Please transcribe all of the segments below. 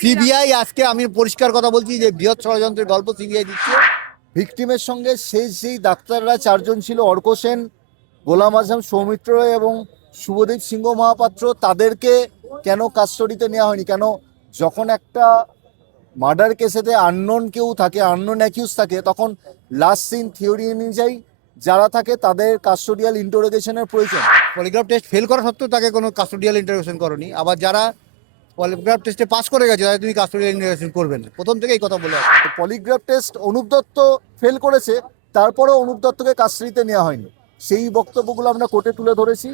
CBI আজকে আমি পরিষ্কার কথা বলছি যে বৃহৎ ষড়যন্ত্রের গল্প সিবিআই দিচ্ছে। ভিকটিমের সঙ্গে শেষ যেই ডাক্তাররা চারজন ছিল, অর্ক সেন, গোলাম আজম, সৌমিত্র রায় এবং শুভদীপ সিংহ মহাপাত্র, তাদেরকে কেন কাস্টডিতে নেওয়া হয়নি? কেন যখন একটা মার্ডার কেসেতে আননোন কেউ থাকে, আননোন অ্যাকিউজ থাকে, তখন লাস্ট সিন থিওরি অনুযায়ী যারা থাকে তাদের কাস্টোডিয়াল ইন্টারোগেশনের প্রয়োজন। পলিগ্রাফ টেস্ট ফেল করা সত্ত্বেও তাকে কোনো কাস্টোডিয়াল ইন্টারোগেশন করনি। আবার যারা পলিগ্রাফ টেস্টে পাস করে গেছে তাদের তুমি কাস্টোডিয়াল ইন্টারোগেশন করবে না। প্রথম থেকে এই কথা বলে আসছে। Polygraph test Anup Dutta fail করেছে, তারপরেও অনুপ দত্তকে কাস্টডিতে নেওয়া হয়নি। সেই বক্তব্যগুলো আমরা কোর্টে তুলে ধরেছি।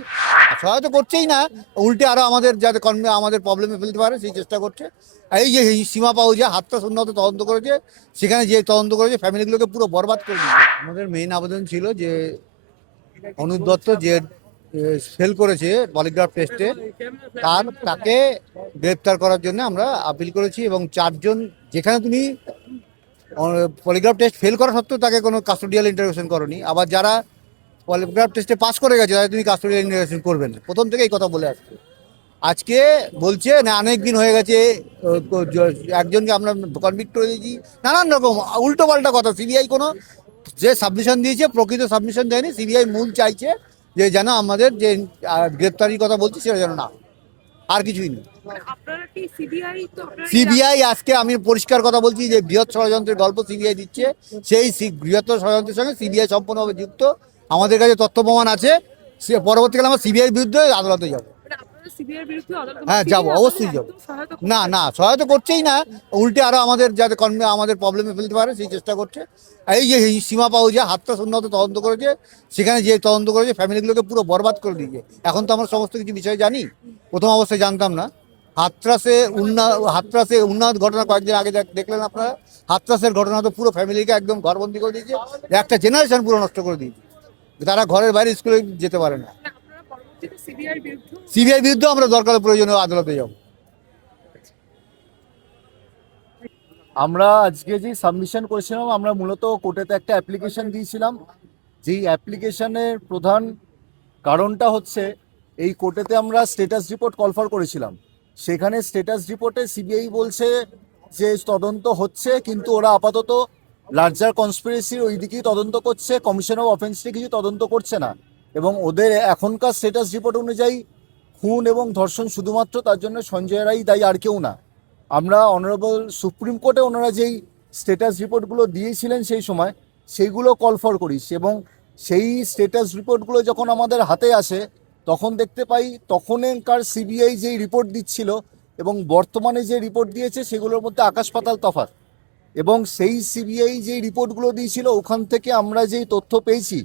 সহায়তা করছেই না, উল্টে আরো আমাদের যাতে আমাদের প্রবলেমে ফেলতে পারে সেই চেষ্টা করছে। এই যে এই সীমা পাউজা হাতটা উন্নত তদন্ত করেছে, সেখানে যে তদন্ত করেছে ফ্যামিলিগুলোকে পুরো বরবাদ করে দিয়েছে। আমাদের মেইন আবেদন ছিল যে অনুপ দত্ত যে ফেল করেছে পলিগ্রাফ টেস্টে তাকে গ্রেপ্তার করার জন্য আমরা আপিল করেছি। এবং চারজন, যেখানে তুমি পলিগ্রাফ টেস্ট ফেল করা সত্ত্বেও তাকে কোনো কাস্টোডিয়াল ইন্টারোগেশন করনি। আবার যারা পলিগ্রাফ টেস্টে পাস করে গেছে তাদের তুমি কাস্টোডিয়াল ইন্টারোগেশন করবে না। প্রথম থেকে এই কথা বলে আসছে। আজকে বলছে না অনেক দিন হয়ে গেছে, একজনকে আমরা কনভিক্ট করে দিয়েছি, নানান রকম উল্টো পাল্টা কথা। সিবিআই কোনো যে সাবমিশন দিয়েছে প্রকৃত সাবমিশন দেয়নি। সিবিআই মূল চাইছে যে যেন আমাদের যে গ্রেপ্তারির কথা বলছি সেটা যেন না, আর কিছুই নেই। সিবিআই আজকে আমি পরিষ্কার কথা বলছি যে বৃহৎ ষড়যন্ত্রের গল্প সিবিআই দিচ্ছে। সেই বৃহত্তর ষড়যন্ত্রের সঙ্গে সিবিআই সম্পূর্ণভাবে যুক্ত। আমাদের কাছে তথ্য প্রমাণ আছে। পরবর্তীকালে আমরা সিবিআইয়ের বিরুদ্ধে আদালতে যাব। হ্যাঁ যাবো, অবশ্যই যাবো। না না, সহায়তা করছেই না, উল্টে আরো আমাদের যাতে আমাদের প্রবলেমে ফেলতে পারে সেই চেষ্টা করছে। এই যে এই সীমা পাউজা হাতটা উন্নত তদন্ত করেছে, সেখানে যে তদন্ত করেছে ফ্যামিলিগুলোকে পুরো বরবাদ করে দিয়েছে। এখন তো আমরা সমস্ত কিছু বিষয় জানি, প্রথম অবস্থায় জানতাম না। হাতরাসে উন্নাদ ঘটনা কয়েকদিন আগে দেখলেন আপনারা। হাতরাসের ঘটনা তো পুরো ফ্যামিলিকে একদম ঘরবন্দি করে দিয়েছে, একটা জেনারেশন পুরো নষ্ট করে দিয়েছে। তারা ঘরের বাইরে স্কুলে যেতে পারে না। সিবিআই বিরুদ্ধে আমরা দরকার প্রয়োজনে আদালতে যাব। আমরা আজকে যে সাবমিশন করেছিলাম, আমরা মূলত কোর্টেতে একটা অ্যাপ্লিকেশন দিয়েছিলাম। যেই অ্যাপ্লিকেশনের প্রধান কারণটা হচ্ছে, এই কোর্টেতে আমরা স্ট্যাটাস রিপোর্ট কলফার করেছিলাম। সেখানে স্ট্যাটাস রিপোর্টে সিবিআই বলছে যে তদন্ত হচ্ছে, কিন্তু ওরা আপাতত লার্জার কনস্পিরেসির ওই দিকেই তদন্ত করছে, কমিশন অফ অফেন্সটি কিছু তদন্ত করছে না। এবং ওদের এখনকার স্ট্যাটাস রিপোর্ট অনুযায়ী খুন এবং ধর্ষণ শুধুমাত্র তার জন্য সঞ্জয় রায় দায়ী, আর কেউ না। আমরা অনারেবল সুপ্রিম কোর্টে ওনারা যেই স্ট্যাটাস রিপোর্টগুলো দিয়েছিলেন সেই সময়, সেইগুলো কলফর করিস। এবং সেই স্ট্যাটাস রিপোর্টগুলো যখন আমাদের হাতে আসে, তখন দেখতে পাই তখনকার সিবিআই যেই রিপোর্ট দিচ্ছিল এবং বর্তমানে যে রিপোর্ট দিয়েছে সেগুলোর মধ্যে আকাশ পাতাল তফাৎ। এবং সেই সিবিআই যেই রিপোর্টগুলো দিয়েছিল, ওখান থেকে আমরা যেই তথ্য পেয়েছি,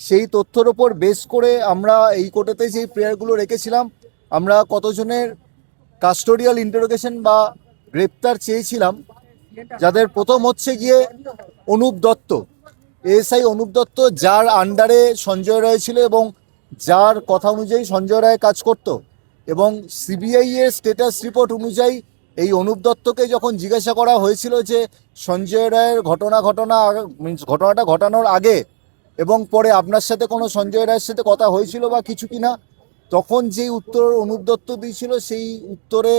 সেই তথ্যের ওপর বেস করে আমরা এই কোর্টেতে যেই প্রেয়ারগুলো রেখেছিলাম, আমরা কতজনের কাস্টোডিয়াল ইন্টারোগেশন বা গ্রেপ্তার চেয়েছিলাম। যাদের প্রথম হচ্ছে গিয়ে অনুপ দত্ত, এএসআই অনুপ দত্ত, যার আন্ডারে সঞ্জয় রায় ছিল এবং যার কথা অনুযায়ী সঞ্জয় রায় কাজ করত। এবং সিবিআই এর স্ট্যাটাস রিপোর্ট অনুযায়ী এই অনুপ দত্তকে যখন জিজ্ঞাসা করা হয়েছিল যে সঞ্জয় রায়ের ঘটনাটা ঘটানোর আগে এবং পরে আপনার সাথে কোনো সঞ্জয় রায়ের সাথে কথা হয়েছিল বা কিছু কিনা, তখন যেই উত্তর অনুপ দত্ত দিয়েছিল সেই উত্তরে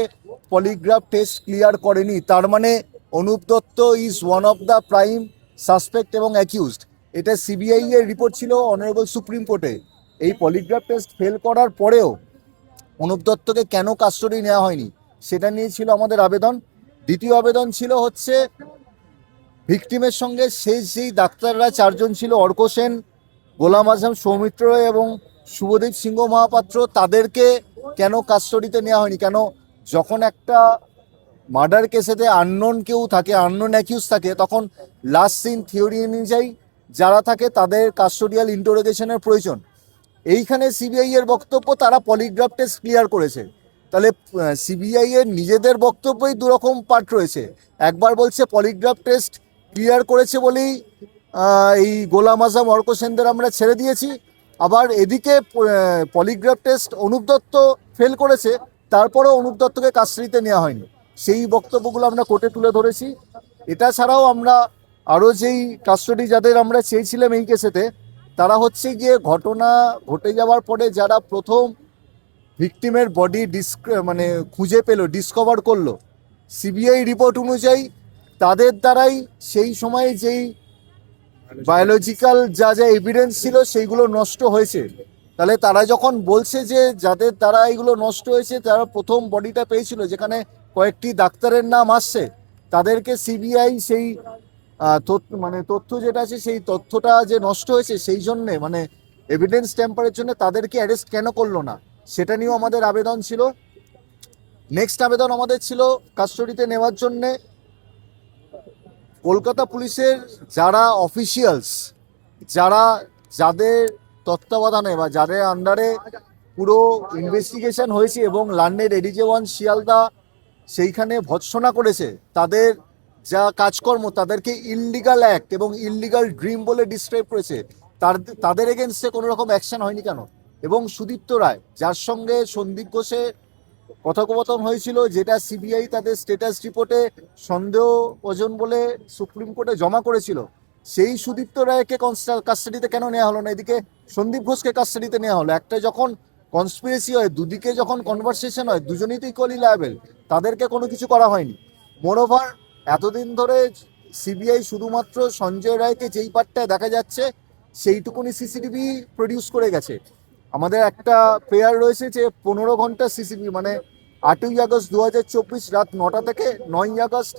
পলিগ্রাফ টেস্ট ক্লিয়ার করেনি। তার মানে Anup Dutta is one of the prime suspect এবং অ্যাকিউজড। এটা সিবিআই এর রিপোর্ট ছিল অনারেবল সুপ্রিম কোর্টে। এই পলিগ্রাফ টেস্ট ফেল করার পরেও অনুপ দত্তকে কেন কাস্টডি নেওয়া হয়নি সেটা নিয়ে ছিল আমাদের আবেদন। দ্বিতীয় আবেদন ছিল হচ্ছে, ভিকটিমের সঙ্গে শেষ যেই ডাক্তাররা চারজন ছিল, অর্ক সেন, গোলাম আজম, সৌমিত্র রায় এবং শুভদীপ সিংহ মহাপাত্র, তাদেরকে কেন কাস্টডিতে নেওয়া হয়নি? কেন যখন একটা মার্ডার কেসেতে আননোন কেউ থাকে, আননোন অ্যাকিউজ থাকে, তখন লাস্ট সিন থিওরি অনুযায়ী যারা থাকে তাদের কাস্টোডিয়াল ইন্টারোগেশনের প্রয়োজন। এইখানে সিবিআই এর বক্তব্য তারা পলিগ্রাফ টেস্ট ক্লিয়ার করেছে। তাহলে সিবিআই এর নিজেদের বক্তব্যই দুরকম পার্ট রয়েছে। একবার বলছে পলিগ্রাফ টেস্ট ক্লিয়ার করেছে বলেই এই গোলাম আজম, অর্ক সেনদের আমরা ছেড়ে দিয়েছি। আবার এদিকে polygraph test Anup Dutta fail করেছে, তারপরেও অনুপ দত্তকে কাস্টডিতে নেওয়া হয়নি। সেই বক্তব্যগুলো আমরা কোর্টে তুলে ধরেছি। এটা ছাড়াও আমরা আরও যেই কাস্টডি যাদের আমরা চেয়েছিলাম এই কেসেতে, তারা হচ্ছে গিয়ে ঘটনা ঘটে যাওয়ার পরে যারা প্রথম ভিকটিমের বডি খুঁজে পেলো, ডিসকভার করলো, সিবিআই রিপোর্ট অনুযায়ী তাদের দ্বারাই সেই সময়ে যেই বায়োলজিক্যাল যা যা এভিডেন্স ছিল সেইগুলো নষ্ট হয়েছে। তাহলে তারা যখন বলছে যে যাদের দ্বারা এগুলো নষ্ট হয়েছে তারা প্রথম বডিটা পেয়েছিল, যেখানে কয়েকটি ডাক্তারের নাম আসছে, তাদেরকে সিবিআই সেই তথ্য যেটা আছে সেই তথ্যটা যে নষ্ট হয়েছে সেই জন্যে মানে এভিডেন্স ট্যাম্পারের জন্য তাদেরকে অ্যারেস্ট কেন করলো না, সেটা নিয়েও আমাদের আবেদন ছিল। নেক্সট আবেদন আমাদের ছিল কাস্টডিতে নেওয়ার জন্যে কলকাতা পুলিশের যারা অফিসিয়ালস, যাদের তত্ত্বাবধানে বা যাদের আন্ডারে পুরো ইনভেস্টিগেশন হয়েছে এবং লার্নেড এডিজে 1 শিয়ালদা সেইখানে ভৎসনা করেছে, তাদের যা কাজকর্ম তাদেরকে ইললিগাল অ্যাক্ট এবং ইললিগাল ড্রিম বলে ডিসক্রাইব করেছে, তাদের এগেনস্টে কোনো রকম অ্যাকশন হয়নি কেন? এবং সুদীপ্ত রায়, যার সঙ্গে সন্দীপ ঘোষের কথোপকথন হয়েছিল, যেটা সিবিআই তাদের স্ট্যাটাস রিপোর্টে সন্দেহভাজন বলে সুপ্রিম কোর্টে জমা করেছিল, সেই সুদীপ্ত রায়কে কাস্টাডিতে কেন নেওয়া হলো না? এদিকে সন্দীপ ঘোষকে কাস্টাডিতে নেওয়া হলো। একটা যখন কনস্পিরেসি হয়, দুদিকে যখন কনভারসেশন হয়, দুজনেই তো ইকুয়ালি লায়াবেল, তাদেরকে কোনো কিছু করা হয়নি। মোরওভার এতদিন ধরে সিবিআই শুধুমাত্র সঞ্জয় রায়কে যেই পার্টটায় দেখা যাচ্ছে সেইটুকুনি সিসিটিভি প্রডিউস করে গেছে। আমাদের একটা প্রেয়ার রয়েছে যে 15 ঘন্টা সিসিটিভি, মানে 8ই আগস্ট 2024 রাত 9টা থেকে 9ই আগস্ট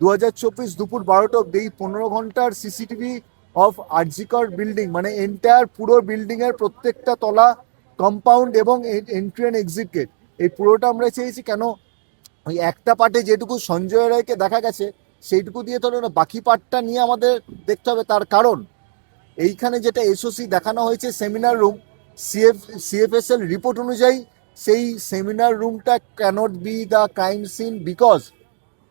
2024 দুপুর 12টা অব্দি এই 15 ঘন্টার সিসিটিভি অফ আরজিকর বিল্ডিং, মানে এন্টায়ার পুরো বিল্ডিং এর প্রত্যেকটা তলা, কম্পাউন্ড এবং এন্ট্রি অ্যান্ড এক্সিট গেট, এই পুরোটা আমরা চেয়েছি। কেন ওই একটা পার্টে যেটুকু সঞ্জয় রায়কে দেখা গেছে সেইটুকু দিয়ে তো না, বাকি পার্টটা নিয়ে আমাদের দেখতে হবে। তার কারণ এইখানে যেটা এসওসি দেখানো হয়েছে সেমিনার রুম, সিএফএসএল রিপোর্ট অনুযায়ী সেই সেমিনার রুমটা can't be the crime scene, because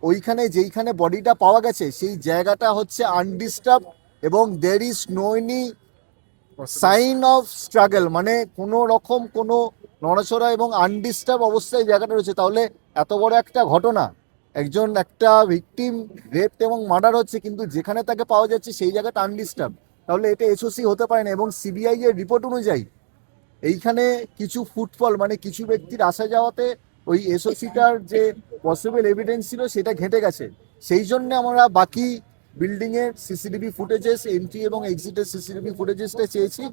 ওইখানে যেইখানে বডিটা পাওয়া গেছে সেই জায়গাটা হচ্ছে আনডিস্টার্ব এবং there is no any sign of struggle, মানে কোনো রকম কোনো নড়াচড়া এবং আনডিস্টার্ব অবস্থায় জায়গাটা রয়েছে। তাহলে এত বড় একটা ঘটনা, একটা ভিকটিম রেপ এবং মার্ডার হচ্ছে, কিন্তু যেখানে তাকে পাওয়া যাচ্ছে সেই জায়গাটা আনডিস্টার্ব, তাহলে এটা এসওসি হতে পারে না। এবং সিবিআই এর রিপোর্ট অনুযায়ী এইখানে কিছু ফুটফল, মানে কিছু ব্যক্তির আসা যাওয়াতে ওই এসওসিটার যে পসিবল এভিডেন্স ছিল সেটা ঘেঁটে গেছে। সেই জন্য আমরা বাকি বিল্ডিং এর সিসিটিভি ফুটেজেস, এন্ট্রি এবং এক্সিটের সিসিটিভি ফুটেজেসটা চেয়েছি,